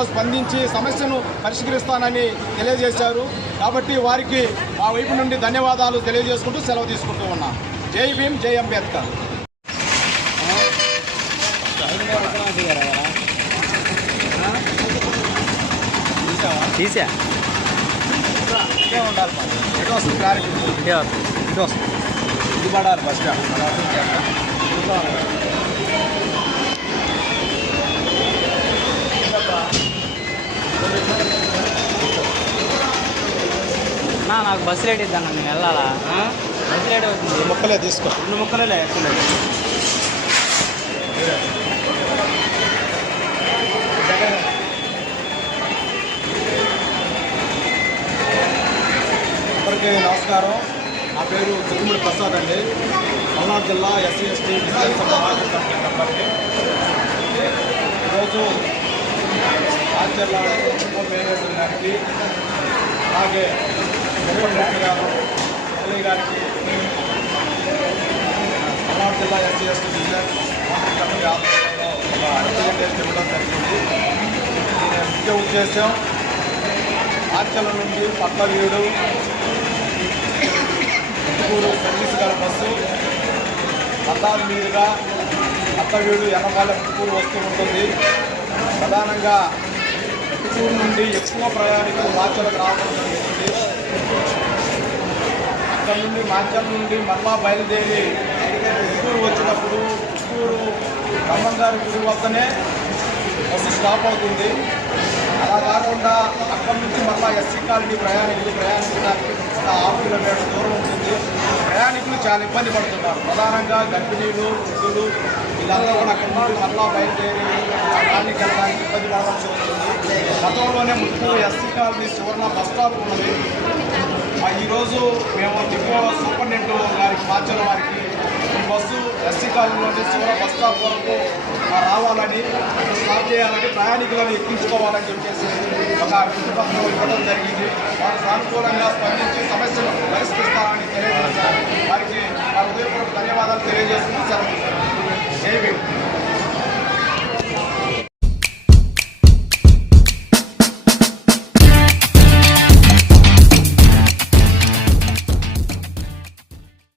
సానుకూలంగా స్పందించి సమస్యను పరిష్కరిస్తానని తెలియజేశారు. కాబట్టి వారికి మా వైపు నుండి ధన్యవాదాలు తెలియజేసుకుంటూ సెలవు తీసుకుంటూ ఉన్నాం. జై భీమ్, జై అంబేద్కర్. తీసా ఉండాలి ఎటు వస్తుంది క్లారిటీ ఇటు వస్తుంది ఇది పడాలి బస్ స్టాండ్ నాకు బస్ రేట్ ఇద్దాను నేను వెళ్ళాలా బస్ రేట్ అవుతుంది ముక్కలే తీసుకో 2 ముక్కలే అందరికీ నమస్కారం. నా పేరు చుక్కుముడి ప్రసాద్ అండి. పల్నాడు జిల్లా ఎస్సీ ఎస్టీ డిజైన్ మార్కెట్ కమిటీ మెంబర్ని. ఈరోజు ఆచర్ల మేనేజర్ గారికి అలాగే రెడ్డి గారు ఎల్ఐ గారికి పల్నాడు జిల్లా ఎస్సీ ఎస్టీ డిజైన్ మార్కెట్ కమిటీ ఆధ్వర్యంలో ఒక రిప్రజెంటేషన్ ఇవ్వడం జరిగింది. దీని ముఖ్య ఉద్దేశం ఆచర్ల నుండి పక్కవీడు సర్వీస్ గల బస్సు అద్దాల మీదుగా పక్కవీడు ఎర్రపాలెం పుత్తూరు వస్తూ ఉంటుంది. ప్రధానంగా పుత్తూరు నుండి ఎక్కువ ప్రయాణికులు మాచర్లకు రావడం జరుగుతుంది. అక్కడ నుండి మాచర్ల నుండి మళ్ళా బయలుదేరి పుత్తూరు వచ్చినప్పుడు పుత్తూరు బ్రహ్మంగారి గుడి వద్దనే బస్సు స్టాప్ అవుతుంది. అలా కాకుండా అక్కడి నుంచి మళ్ళీ ఎస్సీ కాలనీ ప్రయాణించడానికి 6 కిలోమీటర్ల దూరం ఉంటుంది. ప్రయాణికులు చాలా ఇబ్బంది పడుతున్నారు. ప్రధానంగా గర్భిణీలు, వృద్ధులు వీళ్ళందరూ కూడా అక్కడి నుండి మళ్ళా బయలుదేరి ఆ కాలనీకి వెళ్ళడానికి ఇబ్బంది పడవలసి వస్తుంది. గతంలోనే ముఖ్యంగా ఎస్సీ కాలనీ సువర్ణ బస్ స్టాప్ ఉన్నది. ఈరోజు మేము డిపో సూపరింటెండెంట్ గారికి మార్చిన వారికి ఈ బస్సు ఎస్సీ కాలనీలోని సువర్ణ బస్ స్టాప్ వరకు రావాలని, స్టాప్ చేయాలని, ప్రయాణికులను ఎక్కించుకోవాలని చెప్పేసి ఒక విజ్ఞప్తి ఇవ్వడం జరిగింది. వారు సానుకూలంగా స్పందించి సమస్యను పరిష్కరిస్తారని తెలియజేశారు. వారికి మా హృదయపూర్వక ధన్యవాదాలు తెలియజేస్తున్నాను.